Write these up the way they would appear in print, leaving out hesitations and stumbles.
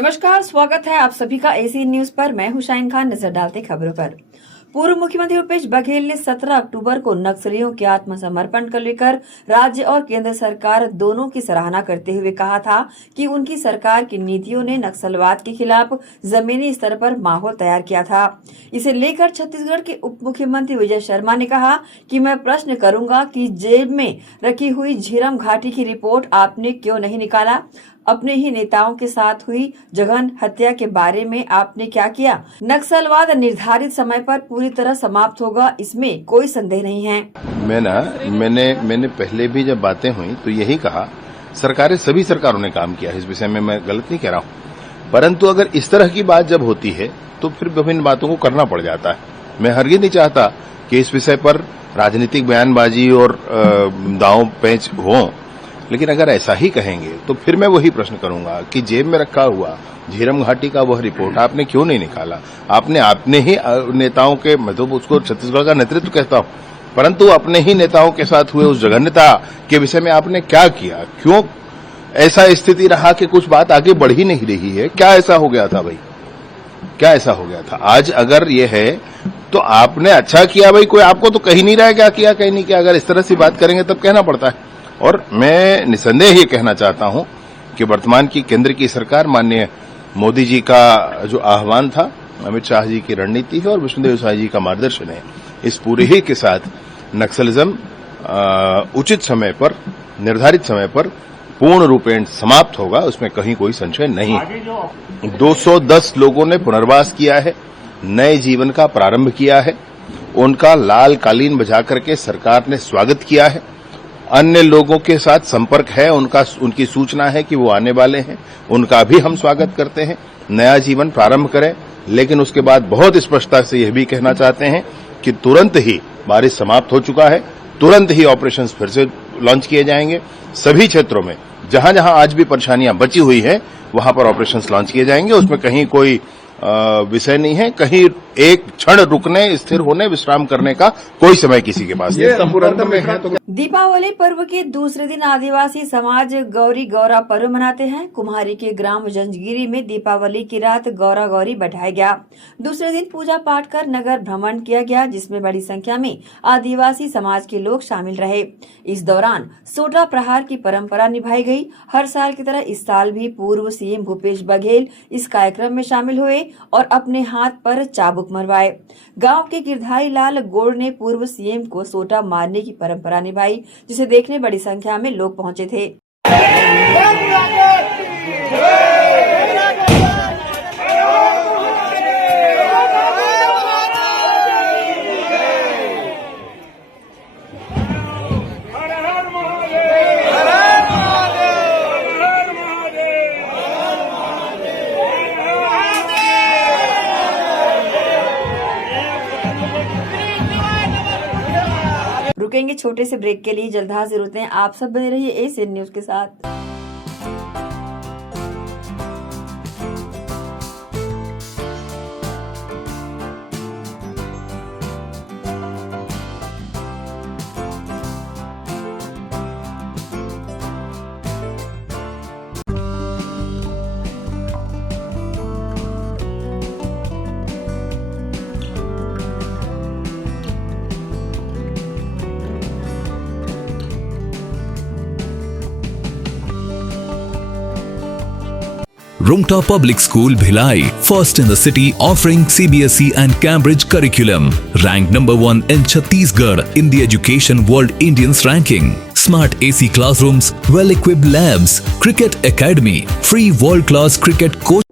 नमस्कार, स्वागत है आप सभी का एसी न्यूज पर। मैं हूं शाहीन खान। नजर डालते खबरों पर। पूर्व मुख्यमंत्री भूपेश बघेल ने 17 अक्टूबर को नक्सलियों के आत्मसमर्पण को लेकर राज्य और केंद्र सरकार दोनों की सराहना करते हुए कहा था कि उनकी सरकार की नीतियों ने नक्सलवाद के खिलाफ जमीनी स्तर पर माहौल तैयार किया था। इसे लेकर छत्तीसगढ़ के उप मुख्यमंत्री विजय शर्मा ने कहा कि मैं प्रश्न करूंगा कि जेल में रखी हुई झीरम घाटी की रिपोर्ट आपने क्यों नहीं निकाला? अपने ही नेताओं के साथ हुई जघन हत्या के बारे में आपने क्या किया? नक्सलवाद निर्धारित समय पर पूरी तरह समाप्त होगा, इसमें कोई संदेह नहीं है। मैंने पहले भी जब बातें हुई तो यही कहा, सभी सरकारों ने काम किया, इस विषय में मैं गलत नहीं कह रहा हूं। परंतु अगर इस तरह की बात जब होती है तो फिर विभिन्न बातों को करना पड़ जाता है। मैं हरगिज नहीं चाहता कि इस विषय पर राजनीतिक बयानबाजी और दांव पेंच हो, लेकिन अगर ऐसा ही कहेंगे तो फिर मैं वही प्रश्न करूंगा कि जेब में रखा हुआ झीरम घाटी का वह रिपोर्ट आपने क्यों नहीं निकाला? आपने ही नेताओं के, मैं तो उसको छत्तीसगढ़ का नेतृत्व कहता हूं, परंतु अपने ही नेताओं के साथ हुए उस जघन्यता के विषय में आपने क्या किया? क्यों ऐसा स्थिति रहा कि कुछ बात आगे बढ़ ही नहीं रही है? क्या ऐसा हो गया था भाई? क्या ऐसा हो गया था? आज अगर ये है तो आपने अच्छा किया भाई, कोई आपको तो कही नहीं रहा है क्या किया कहीं नहीं किया। अगर इस तरह से बात करेंगे तब कहना पड़ता है। और मैं निसंदेह ये कहना चाहता हूं कि वर्तमान की केंद्र की सरकार, माननीय मोदी जी का जो आह्वान था, अमित शाह जी की रणनीति है और विष्णुदेव साय जी का मार्गदर्शन है, इस पूरे ही के साथ नक्सलिज्म उचित समय पर, निर्धारित समय पर पूर्ण रूपेण समाप्त होगा, उसमें कहीं कोई संशय नहीं है। 210 लोगों ने पुनर्वास किया है, नए जीवन का प्रारंभ किया है, उनका लाल कालीन बजा करके सरकार ने स्वागत किया है। अन्य लोगों के साथ संपर्क है, उनकी सूचना है कि वो आने वाले हैं, उनका भी हम स्वागत करते हैं। नया जीवन प्रारंभ करें, लेकिन उसके बाद बहुत स्पष्टता से यह भी कहना चाहते हैं कि तुरंत ही बारिश समाप्त हो चुका है, तुरंत ही ऑपरेशंस फिर से लॉन्च किए जाएंगे। सभी क्षेत्रों में जहां जहां आज भी परेशानियां बची हुई है वहां पर ऑपरेशंस लॉन्च किए जाएंगे। उसमें कहीं कोई विषय नहीं है, कहीं एक क्षण रुकने, स्थिर होने, विश्राम करने का कोई समय किसी के पास नहीं। दीपावली पर्व के दूसरे दिन आदिवासी समाज गौरी गौरा पर्व मनाते हैं। कुम्हारी के ग्राम जंजगिरी में दीपावली की रात गौरा गौरी बैठाया गया। दूसरे दिन पूजा पाठ कर नगर भ्रमण किया गया, जिसमें बड़ी संख्या में आदिवासी समाज के लोग शामिल रहे। इस दौरान सोडा प्रहार की परंपरा निभाई गई। हर साल की तरह इस साल भी पूर्व सीएम भूपेश बघेल इस कार्यक्रम में शामिल हुए और अपने हाथ पर चाबुक मरवाए। गांव के गिरधारी लाल गोड़ ने पूर्व सीएम को सोटा मारने की परंपरा निभाई, जिसे देखने बड़ी संख्या में लोग पहुंचे थे। रुकेंगे छोटे से ब्रेक के लिए, जल्द हाजिर होते हैं। आप सब बने रहिए एसी न्यूज के साथ। Rumta Public School Bhilai, first in the city, offering CBSE and Cambridge curriculum. Ranked number 1 in Chhattisgarh in the Education World Indians ranking. Smart AC classrooms, well-equipped labs, cricket academy, free world-class cricket coach.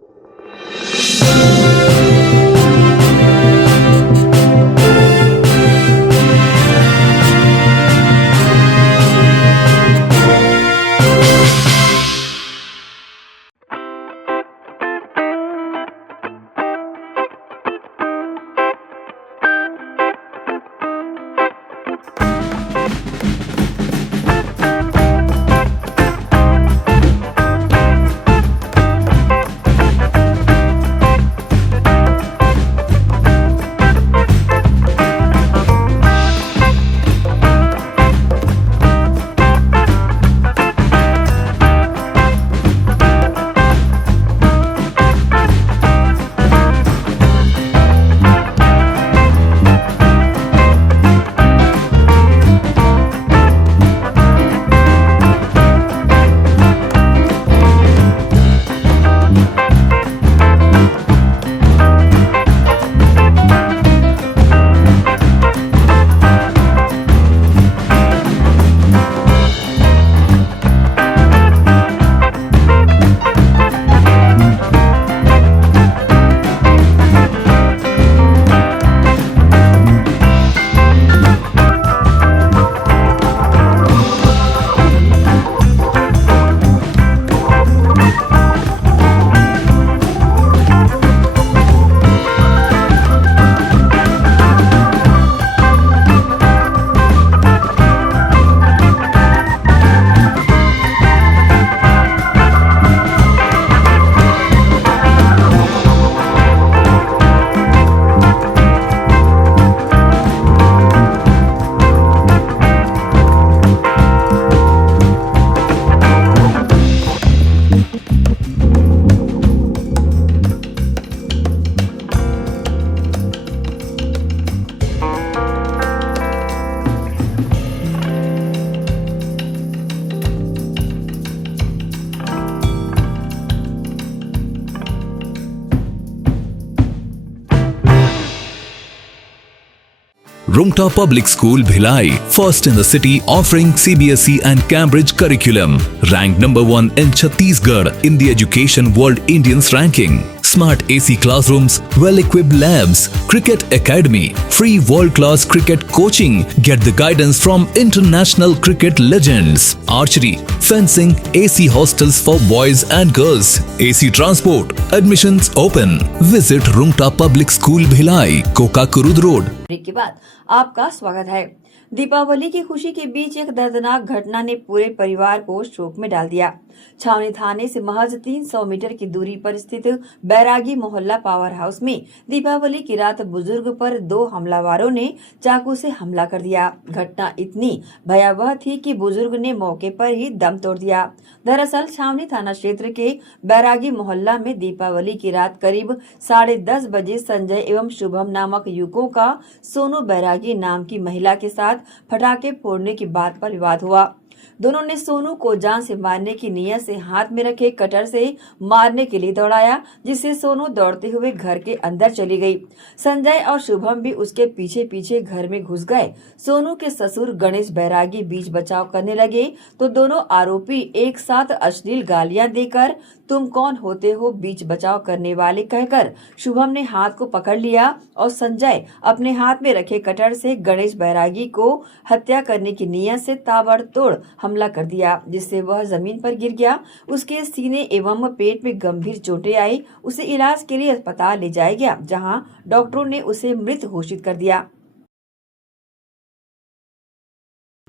Rumta Public School Bhilai, first in the city offering CBSE and Cambridge curriculum. Ranked number 1 in Chhattisgarh in the Education World Indians ranking. Smart AC classrooms, well-equipped labs, cricket academy, free world-class cricket coaching. Get the guidance from international cricket legends. Archery, fencing, AC hostels for boys and girls. AC transport. Admissions open. Visit Rumta Public School Bhilai, Kokakurud Road. Break के बाद आपका स्वागत है। दीपावली की खुशी के बीच एक दर्दनाक घटना ने पूरे परिवार को शोक में डाल दिया। छावनी थाने से महज 300 मीटर की दूरी पर स्थित बैरागी मोहल्ला पावर हाउस में दीपावली की रात बुजुर्ग पर 2 हमलावरों ने चाकू से हमला कर दिया। घटना इतनी भयावह थी कि बुजुर्ग ने मौके पर ही दम तोड़ दिया। दरअसल छावनी थाना क्षेत्र के बैरागी मोहल्ला में दीपावली की रात करीब 10:30 बजे संजय एवं शुभम नामक युवकों का सोनू बैरागी नाम की महिला के साथ पटाखे फोड़ने की बात पर विवाद हुआ। दोनों ने सोनू को जान से मारने की नीयत से हाथ में रखे कटर से मारने के लिए दौड़ाया, जिससे सोनू दौड़ते हुए घर के अंदर चली गई। संजय और शुभम भी उसके पीछे पीछे घर में घुस गए। सोनू के ससुर गणेश बैरागी बीच बचाव करने लगे तो दोनों आरोपी एक साथ अश्लील गालियां देकर तुम कौन होते हो बीच बचाव करने वाले कहकर शुभम ने हाथ को पकड़ लिया और संजय अपने हाथ में रखे कटर से गणेश बैरागी को हत्या करने की नीयत से ताबड़तोड़ हमला कर दिया, जिससे वह जमीन पर गिर गया। उसके सीने एवं पेट में गंभीर चोटें आई। उसे इलाज के लिए अस्पताल ले जाया गया, जहां डॉक्टरों ने उसे मृत घोषित कर दिया।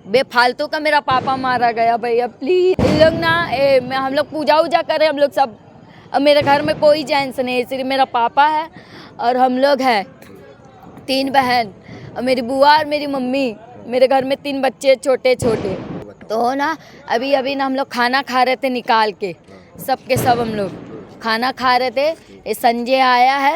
बेफालतू का मेरा पापा मारा गया भैया, प्लीज। इन लोग ना हम लोग पूजा उजा कर रहे हैं, हम लोग सब। अब मेरे घर में कोई जेंट्स नहीं, सिर्फ मेरा पापा है और हम लोग हैं 3 बहन और मेरी बुआ और मेरी मम्मी। मेरे घर में 3 बच्चे छोटे छोटे। तो ना अभी ना हम लोग खाना खा रहे थे निकाल के, सब के सब हम लोग खाना खा रहे थे। ये संजय आया है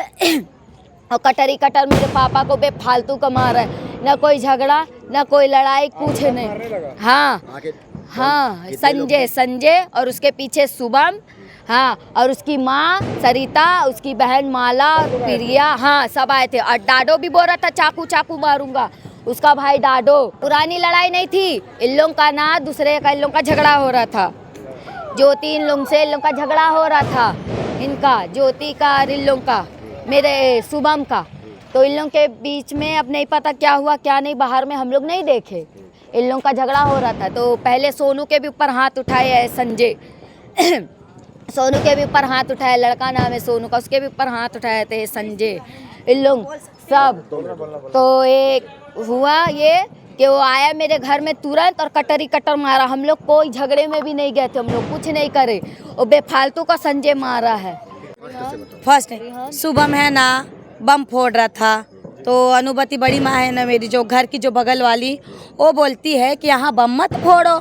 और कटर मेरे पापा को बेफालतू का मारा है। ना कोई झगड़ा ना कोई लड़ाई, कुछ नहीं। हाँ संजय और उसके पीछे शुभम, हाँ, और उसकी माँ सरिता, उसकी बहन माला और प्रिया, हाँ, सब आए थे। और डाडो भी बोल रहा था चाकू मारूंगा, उसका भाई डाडो। पुरानी लड़ाई नहीं थी, इन लोगों का ना दूसरे का इन लोगों का झगड़ा हो रहा था। ज्योति इन लोगों से इन लोगों का झगड़ा हो रहा था, इनका ज्योति का और इन लोगों का मेरे शुभम का। तो इन लोगों के बीच में अब नहीं पता क्या हुआ क्या नहीं, बाहर में हम लोग नहीं देखे। इन लोगों का झगड़ा हो रहा था तो पहले सोनू के भी ऊपर हाथ उठाए है संजय सोनू के भी ऊपर हाथ उठाए, लड़का नाम है सोनू का, उसके भी ऊपर हाथ उठाए थे संजय, इन लोग सब। तो एक हुआ ये कि वो आया मेरे घर में तुरंत और कटर मारा। हम लोग कोई झगड़े में भी नहीं गए थे, हम लोग कुछ नहीं करे, और बेफालतू का संजय मारा है। फर्स्ट शुभम है ना बम फोड़ रहा था, तो अनुभूति बड़ी माँ है ना मेरी, जो घर की जो बगल वाली, वो बोलती है कि यहाँ बम मत फोड़ो।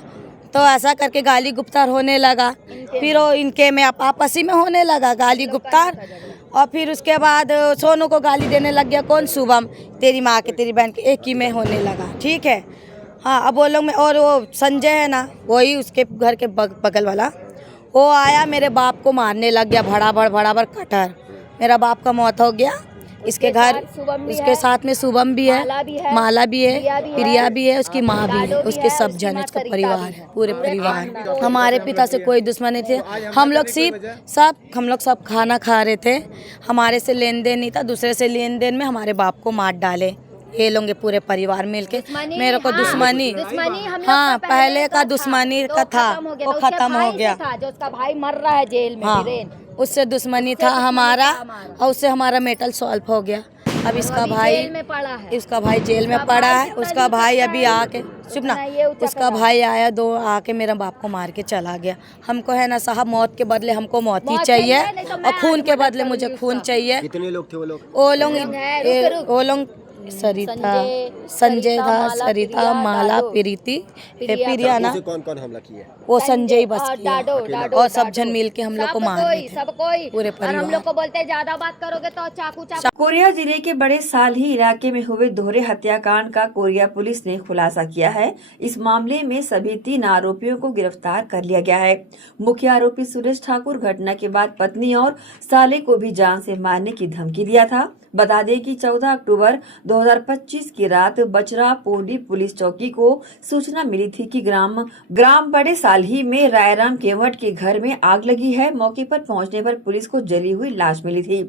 तो ऐसा करके गाली गुप्तार होने लगा। फिर वो इनके में आपसी में होने लगा गाली गुप्तार। और फिर उसके बाद सोनू को गाली देने लग गया, कौन? शुभम, तेरी माँ के तेरी बहन के, एक ही में होने लगा। ठीक है, हाँ। अब वो लोग में, और वो संजय है ना, वही उसके घर के बगल वाला, वो आया मेरे बाप को मारने लग गया, भड़ाभड़ कटर। मेरा बाप का मौत हो गया। इसके घर, इसके साथ में शुभम भी है, माला भी है, प्रिया भी है, उसकी माँ भी है, उसके सब जन, उसका परिवार है, पूरे परिवार। हमारे पिता से कोई दुश्मनी थे, हम लोग सब खाना खा रहे थे। हमारे से लेन देन नहीं था, दूसरे से लेन देन में हमारे बाप को मार डाले ये लोग पूरे परिवार मिलके। मेरे को दुश्मनी हाँ, पहले का दुश्मनी का था, वो खत्म हो गया। जो उसका भाई मर रहा है जेल में, हाँ, उससे दुश्मनी था हमारा, और उससे हमारा मेटल सॉल्व हो गया। अब इसका भाई जेल में पड़ा है, उसका भाई जेल में पड़ा है। उसका भाई अभी आके, चुप ना, उसका भाई आया 2 आके मेरे बाप को मार के चला गया। हमको है ना साहब, मौत के बदले हमको मौत ही चाहिए, और खून के बदले मुझे खून चाहिए। कितने लोग थे वो लोग? वो लोग सरिता, संजय था, सरिता, माला, प्रीति, प्रिया ना। कौन हमला किया? वो संजय बस किया, और सब जन मिल के हम लोग को मार रहे थे, सब कोई पूरे परिवार। हम लोग को बोलते हैं ज्यादा बात करोगे तो चाकू। कोरिया जिले के बड़े सालही इलाके में हुए दोहरे हत्याकांड का कोरिया पुलिस ने खुलासा किया है। इस मामले में सभी 3 आरोपियों को गिरफ्तार कर लिया गया है। मुख्य आरोपी सुरेश ठाकुर घटना के बाद पत्नी और साले को भी जान से मारने की धमकी दिया था। बता दें कि 14 अक्टूबर 2025 की रात बचरा पोडी पुलिस चौकी को सूचना मिली थी कि ग्राम बड़े सालही में रायराम केवट के घर में आग लगी है। मौके पर पहुंचने पर पुलिस को जली हुई लाश मिली थी।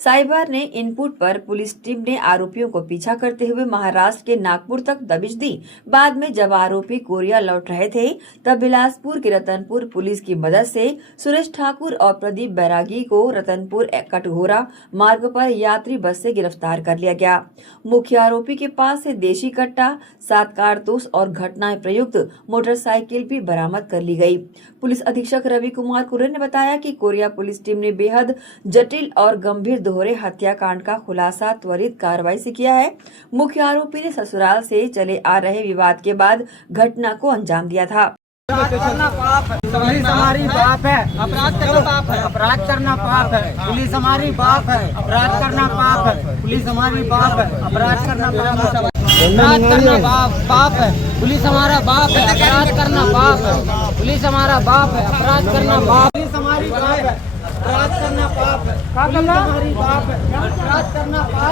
साइबर ने इनपुट पर पुलिस टीम ने आरोपियों को पीछा करते हुए महाराष्ट्र के नागपुर तक दबिश दी। बाद में जब आरोपी कोरिया लौट रहे थे तब बिलासपुर के रतनपुर पुलिस की मदद से सुरेश ठाकुर और प्रदीप बैरागी को रतनपुर कटघोरा मार्ग पर यात्री बस से गिरफ्तार कर लिया गया। मुख्य आरोपी के पास से देशी कट्टा, 7 कारतूस और घटना में प्रयुक्त मोटरसाइकिल भी बरामद कर ली गई। पुलिस अधीक्षक रवि कुमार कुरे ने बताया कि कोरिया पुलिस टीम ने बेहद जटिल और गंभीर दोहरे हत्याकांड का खुलासा त्वरित कार्रवाई से किया है। मुख्य आरोपी ने ससुराल से चले आ रहे विवाद के बाद घटना को अंजाम दिया था। अपराध करना पाप है, पुलिस हमारी बाप है। अपराध करना पाप है, अपराध करना पाप है। पुलिस हमारी बाप है, अपराध करना पाप है। पुलिस हमारी बाप है, अपराध करना पाप है। अपराध करना पाप है, पुलिस हमारा बाप है। अपराध करना पाप है, पुलिस हमारा बाप है। अपराध करना पाप, पुलिस हमारी बाप है। अपराध करना पाप है, पुलिस हमारी बाप है। अपराध करना पाप,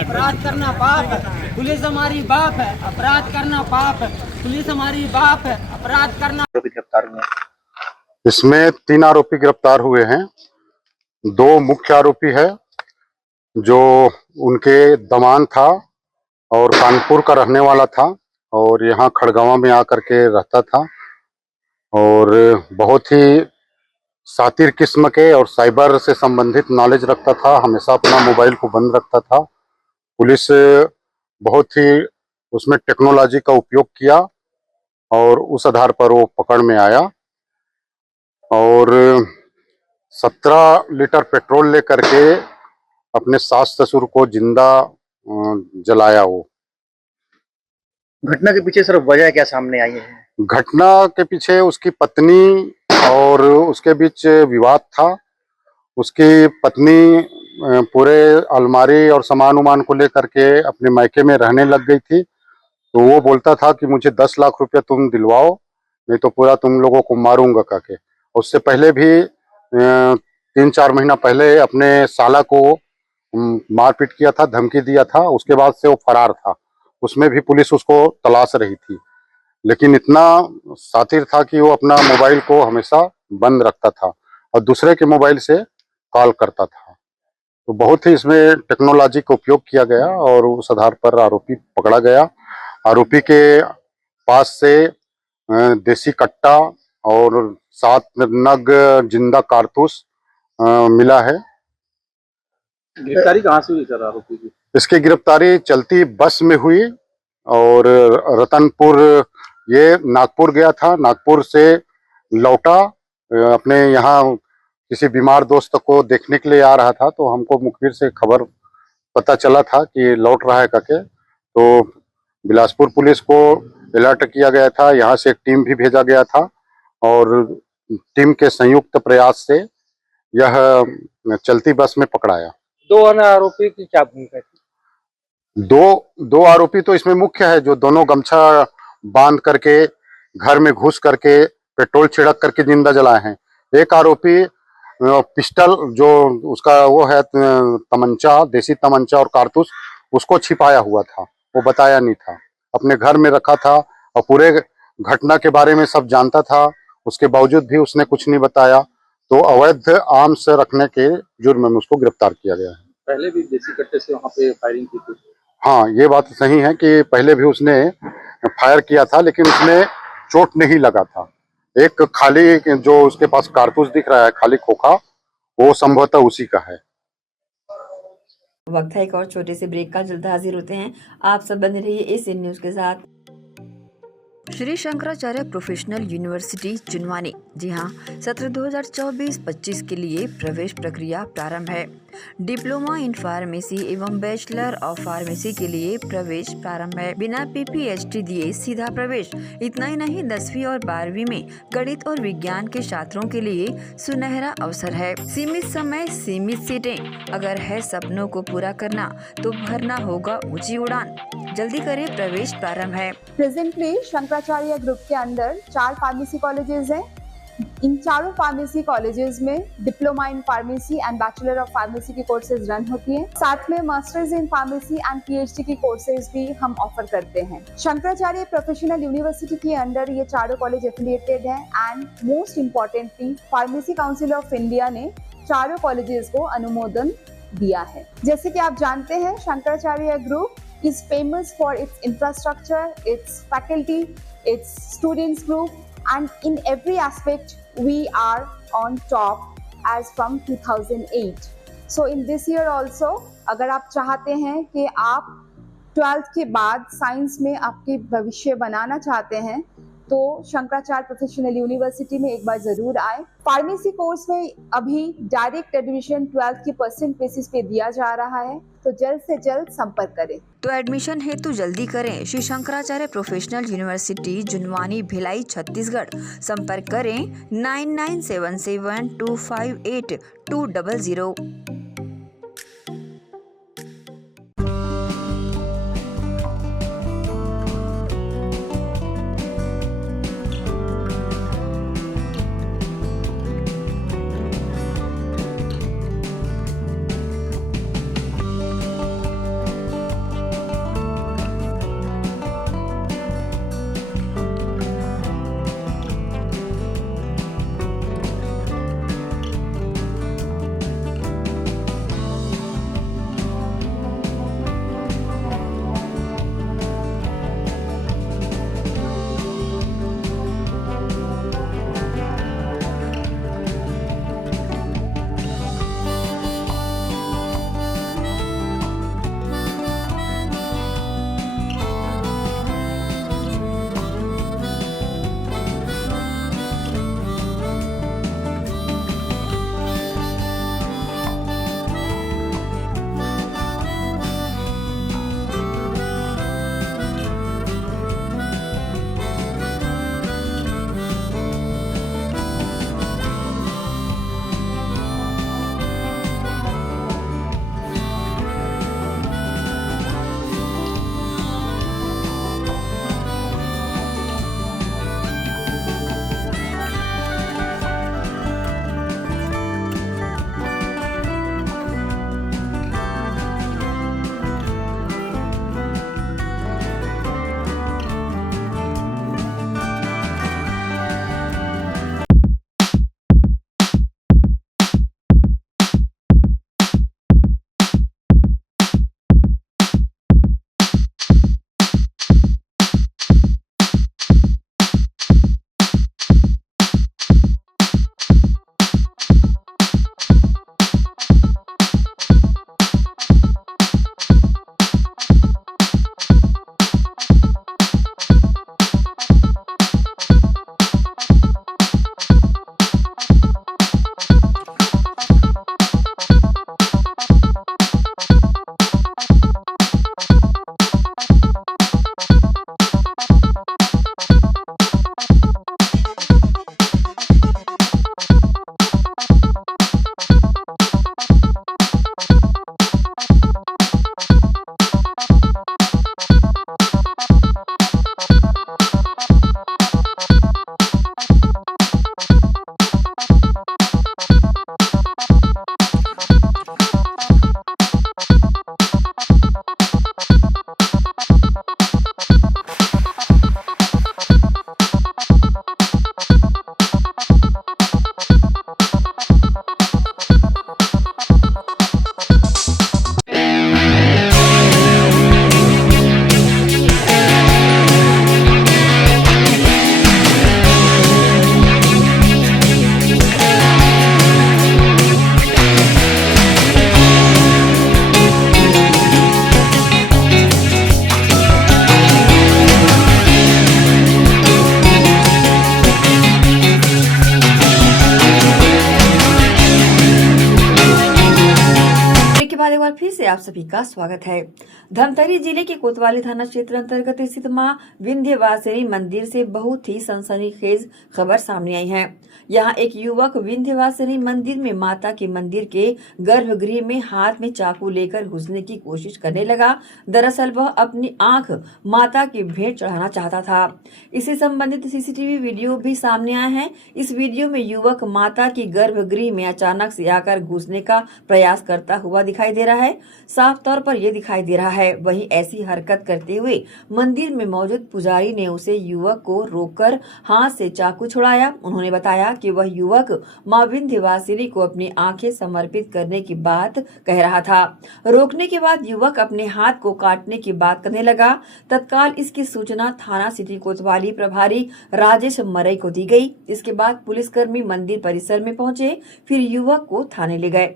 अपराध करना पाप है। पुलिस हमारी बाप है, अपराध करना पाप है। पुलिस हमारी बाप है, अपराध करना। गिरफ्तार हुए इसमें 3 आरोपी गिरफ्तार हुए हैं। 2 मुख्य आरोपी है जो उनके दमान था और कानपुर का रहने वाला था और यहाँ खड़गवां में आकर के रहता था और बहुत ही शातिर किस्म के और साइबर से संबंधित नॉलेज रखता था। हमेशा अपना मोबाइल को बंद रखता था। पुलिस बहुत ही उसमें टेक्नोलॉजी का उपयोग किया और उस आधार पर वो पकड़ में आया और 17 लीटर पेट्रोल लेकर के अपने सास ससुर को जिंदा जलाया। वो घटना के पीछे सर वजह क्या सामने आई है? घटना के पीछे उसकी पत्नी और उसके बीच विवाद था। उसकी पत्नी पूरे अलमारी और सामान उमान को लेकर के अपने मायके में रहने लग गई थी। तो वो बोलता था कि मुझे 10 लाख रुपया तुम दिलवाओ, नहीं तो पूरा तुम लोगों को मारूंगा करके। उससे पहले भी 3-4 महीना पहले अपने साला को मारपीट किया था, धमकी दिया था। उसके बाद से वो फरार था। उसमें भी पुलिस उसको तलाश रही थी, लेकिन इतना शातिर था कि वो अपना मोबाइल को हमेशा बंद रखता था और दूसरे के मोबाइल से कॉल करता था। तो बहुत ही इसमें टेक्नोलॉजी का उपयोग किया गया और उस आधार पर आरोपी पकड़ा गया। आरोपी के पास से देसी कट्टा और 7 नग जिंदा कारतूस मिला है। गिरफ्तारी कहाँ से हुई सर आरोपी की? इसकी गिरफ्तारी चलती बस में हुई और रतनपुर, ये नागपुर गया था, नागपुर से लौटा अपने यहाँ किसी बीमार दोस्त को देखने के लिए आ रहा था। तो हमको मुखबिर से खबर पता चला था कि लौट रहा है करके, तो बिलासपुर पुलिस को अलर्ट किया गया था। यहाँ से एक टीम भी भेजा गया था और टीम के संयुक्त प्रयास से यह चलती बस में पकड़ाया। 2 अन्य आरोपी की क्या भूमिका थी? दो आरोपी तो इसमें मुख्य है, जो दोनों गमछा बांध करके घर में घुस करके पेट्रोल छिड़क करके जिंदा जलाए हैं। एक आरोपी पिस्टल, जो उसका वो है तमंचा, देसी तमंचा और कारतूस, उसको छिपाया हुआ था, वो बताया नहीं था, अपने घर में रखा था और पूरे घटना के बारे में सब जानता था। उसके बावजूद भी उसने कुछ नहीं बताया, तो अवैध आर्म्स रखने के जुर्म में उसको गिरफ्तार किया गया है। पहले भी देसी कट्टे से वहाँ पे फायरिंग की थी? हाँ, ये बात सही है कि पहले भी उसने फायर किया था, लेकिन उसमें चोट नहीं लगा था। एक खाली जो उसके पास कारतूस दिख रहा है, खाली खोखा, वो संभवतः उसी का है। वक्त है एक और छोटे से ब्रेक का। जल्द हाजिर होते हैं। आप सब बने रहिए एसीएन न्यूज के साथ। श्री शंकराचार्य प्रोफेशनल यूनिवर्सिटी चुनवानी, जी हाँ, सत्र 2024-25 के लिए प्रवेश प्रक्रिया प्रारंभ है। डिप्लोमा इन फार्मेसी एवं बैचलर ऑफ फार्मेसी के लिए प्रवेश प्रारंभ है। बिना PPHD दिए सीधा प्रवेश। इतना ही नहीं, 10वीं और 12वीं में गणित और विज्ञान के छात्रों के लिए सुनहरा अवसर है। सीमित समय, सीमित सीटें। अगर है सपनों को पूरा करना तो भरना होगा ऊंची उड़ान। जल्दी करें, प्रवेश प्रारंभ है। प्रेजेंटली शंकराचार्य ग्रुप के अंदर 4 फार्मेसी कॉलेजेस हैं। इन चारों फार्मेसी कॉलेजेस में diploma in pharmacy and bachelor of pharmacy की कोर्सेज रन होती हैं। साथ में masters in pharmacy and PhD की कोर्सेज भी हम ऑफर करते हैं। शंकराचार्य प्रोफेशनल यूनिवर्सिटी के अंडर ये चारों कॉलेज एफिलिएटेड हैं and most importantly pharmacy council of India ने चारों कॉलेजेस को अनुमोदन दिया है। जैसे कि आप जानते हैं, Shankaracharya group is famous for its infrastructure, it's faculty, it's students group, and in every aspect we are on top as from 2008. So in this year also, अगर आप चाहते हैं कि आप 12th के बाद साइंस में आपके भविष्य बनाना चाहते हैं तो शंकराचार्य प्रोफेशनल यूनिवर्सिटी में एक बार जरूर आए। फार्मेसी कोर्स में अभी डायरेक्ट एडमिशन 12th की परसेंट बेसिस पे दिया जा रहा है, तो जल्द से जल्द संपर्क करें। तो एडमिशन हेतु जल्दी करें श्री शंकराचार्य प्रोफेशनल यूनिवर्सिटी, जुनवानी, भिलाई, छत्तीसगढ़। संपर्क करें 9977258200। नमस्कार, एक बार फिर से आप सभी का स्वागत है। धमतरी जिले के कोतवाली थाना क्षेत्र अंतर्गत स्थित मां विंध्यवासिनी मंदिर से बहुत ही सनसनीखेज खबर सामने आई है। यहां एक युवक विंध्यवासिनी मंदिर में माता के मंदिर के गर्भगृह में हाथ में चाकू लेकर घुसने की कोशिश करने लगा। दरअसल वह अपनी आंख माता की भेंट चढ़ाना चाहता था। इससे संबंधित सीसीटीवी वीडियो भी सामने आए हैं। इस वीडियो में युवक माता की गर्भगृह में अचानक से आकर घुसने का प्रयास करता हुआ दिखाई दे रहा है। साफ तौर पर यह दिखाई दे रहा है। वहीं ऐसी हरकत करते हुए मंदिर में मौजूद पुजारी ने उसे युवक को रोककर हाथ से चाकू छुड़ाया। उन्होंने बताया कि वह युवक मां विंध्यवासिनी को अपनी आंखें समर्पित करने की बात कह रहा था। रोकने के बाद युवक अपने हाथ को काटने की बात करने लगा। तत्काल इसकी सूचना थाना सिटी कोतवाली प्रभारी राजेश मरई को दी गई। इसके बाद पुलिसकर्मी मंदिर परिसर में पहुंचे, फिर युवक को थाने ले गए।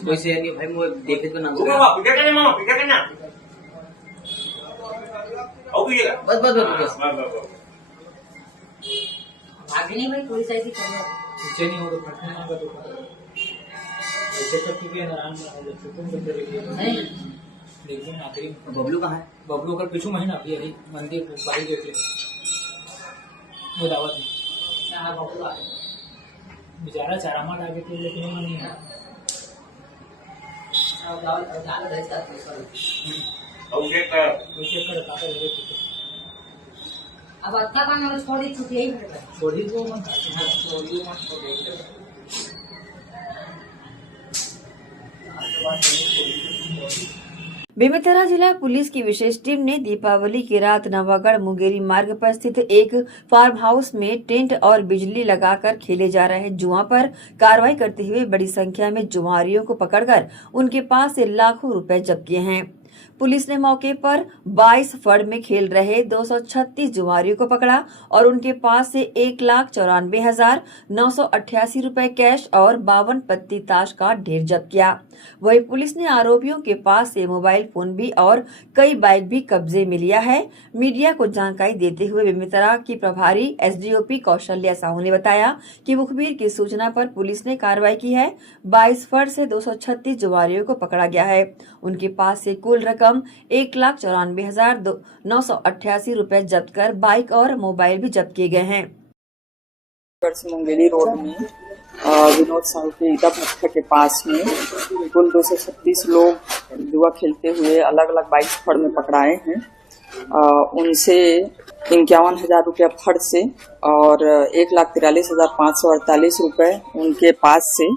पैसे नहीं भाई मैं देखे तो ना बस आगे नहीं भाई पुलिस ऐसी पीछे नहीं होगा, फटने होगा तो ऐसे करके भी आराम नहीं देखिए आखिरी बबलू कहाँ है? बबलू का पीछू महीना अभी अभी मंदिर बाहर देख ले वो दावत में यहाँ बबलू आ बेचारा चारामा डाके तो लेकिन नहीं है। अब अच्छा काम छोड़ दी छुट्टी यही छोड़ी को मत छोड़ी मत छोड़ बेमेतरा जिला पुलिस की विशेष टीम ने दीपावली की रात नवागढ़ मुंगेरी मार्ग पर स्थित एक फार्म हाउस में टेंट और बिजली लगाकर खेले जा रहे जुआ पर कार्रवाई करते हुए बड़ी संख्या में जुआरियों को पकड़कर उनके पास से लाखों रुपए जब्त किए हैं। पुलिस ने मौके पर 22 फड़ में खेल रहे 236 जुआरियों को पकड़ा और उनके पास से 1,94,988 रुपए कैश और 52 पत्ती ताश का ढेर जब्त किया। वहीं पुलिस ने आरोपियों के पास से मोबाइल फोन भी और कई बाइक भी कब्जे में लिया है। मीडिया को जानकारी देते हुए बेमेतरा की प्रभारी एसडीओपी कौशल्या साहू ने बताया कि मुखबिर की सूचना पर पुलिस ने कार्रवाई की है। 22 फड़ से 236 जुआरियों को पकड़ा गया है। उनके पास से कुल रकम 1,94,988 रुपए जब्त कर बाइक और मोबाइल भी जब्त किए गए हैं। मुंगेली रोड में विनोद साहू के ईदा भट्टा के पास में कुल 236 लोग जुआ खेलते हुए अलग अलग 22 फड़ में पकड़ाए हैं। उनसे 51,000 रुपया फड़ से और 1,43,548 रुपए उनके पास से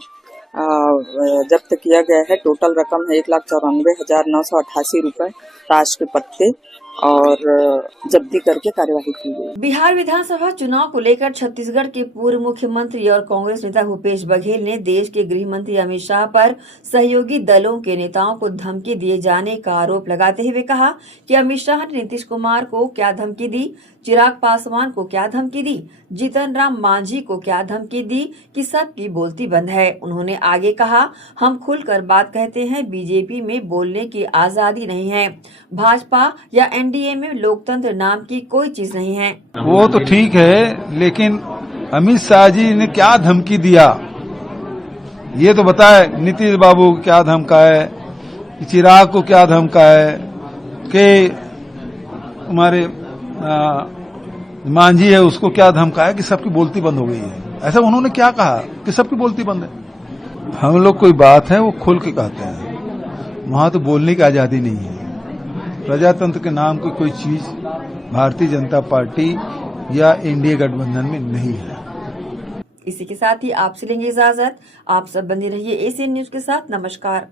जब्त किया गया है। टोटल रकम है 1,94,988 रुपए ताश के पत्ते और जब्ती करके कार्यवाही की गई। बिहार विधानसभा चुनाव को लेकर छत्तीसगढ़ के पूर्व मुख्यमंत्री और कांग्रेस नेता भूपेश बघेल ने देश के गृह मंत्री अमित शाह पर सहयोगी दलों के नेताओं को धमकी दिए जाने का आरोप लगाते हुए कहा कि अमित शाह ने नीतीश कुमार को क्या धमकी दी, चिराग पासवान को क्या धमकी दी, जीतन राम मांझी को क्या धमकी दी कि सबकी बोलती बंद है। उन्होंने आगे कहा, हम खुलकर बात कहते हैं, बीजेपी में बोलने की आजादी नहीं है। भाजपा या एनडीए में लोकतंत्र नाम की कोई चीज नहीं है। वो तो ठीक है, लेकिन अमित शाह जी ने क्या धमकी दिया ये तो बताए। नीतीश बाबू को क्या धमका है, चिराग को क्या धमका है, कि हमारे मांझी है उसको क्या धमकाया कि सबकी बोलती बंद हो गई है। ऐसा उन्होंने क्या कहा कि सबकी बोलती बंद है। हम लोग कोई बात है वो खुल के कहते हैं, वहां तो बोलने की आजादी नहीं है। प्रजातंत्र के नाम की कोई चीज भारतीय जनता पार्टी या एनडीए गठबंधन में नहीं है। इसी के साथ ही आपसे लेंगे इजाजत। आप सब बने रहिए एसीएन न्यूज के साथ। नमस्कार।